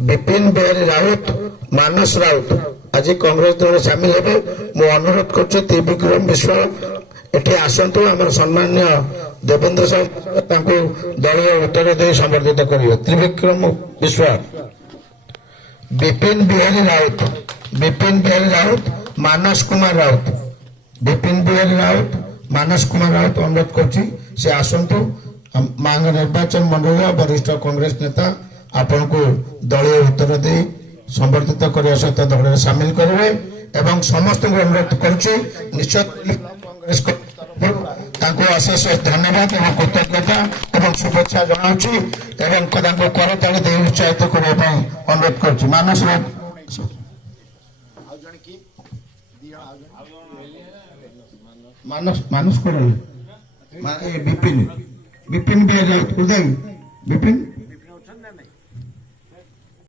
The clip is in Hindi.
विपिन बिहारी राउत मानस राउत आज कांग्रेस दल सामिल हे मु अनुरोध कर त्रिविक्रम मिश्र एटी आसतु आम सम्मान्य देवेंद्र साहब दलीय उत्तर दे संबर्धित कर त्रिविक्रम मिश्र विपिन बिहारी राउत मानस कुमार राउत विपिन बिहारी राउत मानस कुमार राउत अनुरोध कर आसतु मांग निर्वाचन मंडल वरिष्ठ कांग्रेस नेता आपण को दलीय उत्तर दे संबर्धित करने सहित दल में सामिल करेंगे एवं समस्त अनुरोध करुच्ची निश्चय कांग्रेस अशेष धन्यवाद और कृतज्ञता और शुभेच्छा जनाऊँगी करताली दे उत्साहित करने अनुरोध करुच्ची मानस मानस विपिन विपिन भी उदय विपिन